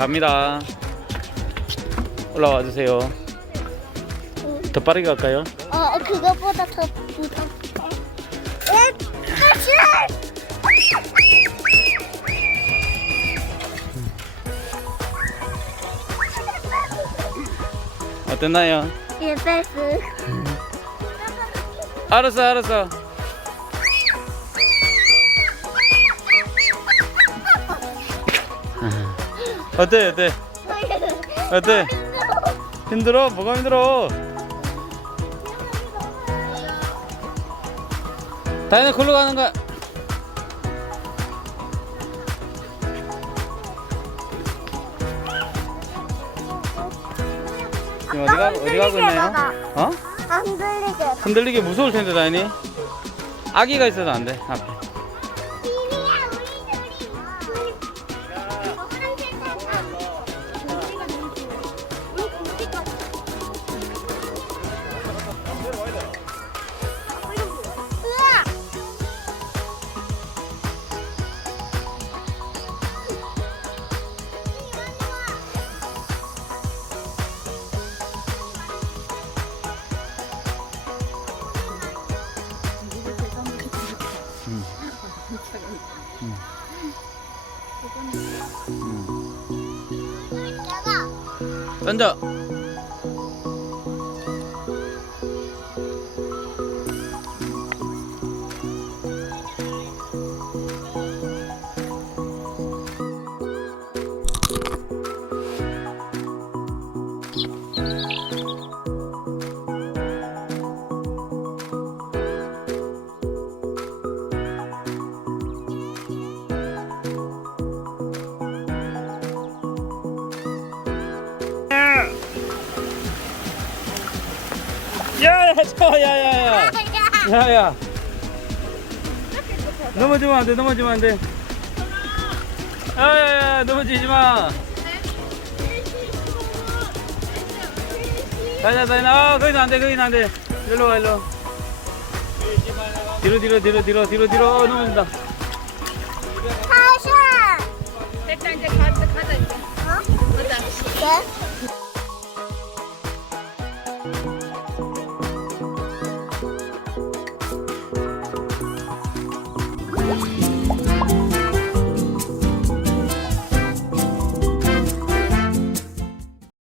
갑니다. 올라와 주세요. 더 빠르게 갈까요? 어, 그거보다 더 무섭다. 에! 어땠나요? 예, 패스. 알았어, 알았어. 어때, 어때? 어때? 힘들어? 뭐가 힘들어? 다현아, 걸로 가는 거야. 지금 어디 가, 어디 가고 있나요? 어? 안 들리게. 흔들리게 무서울 텐데 다현이 아기가 있어도 안돼 앞에 던져 야야 야야야 야야 넘어지면 안돼 넘어지면 안돼. 야야야 넘어지지 마. 다녀 다녀 아 거기는 안돼 거기는 안돼. 일로 와 일로. 뒤로 뒤로 뒤로 뒤로 뒤로 뒤로. 어, 넘어진다. 다시! 됐다 이제 가자 가자 이제. 어? 가자. 네?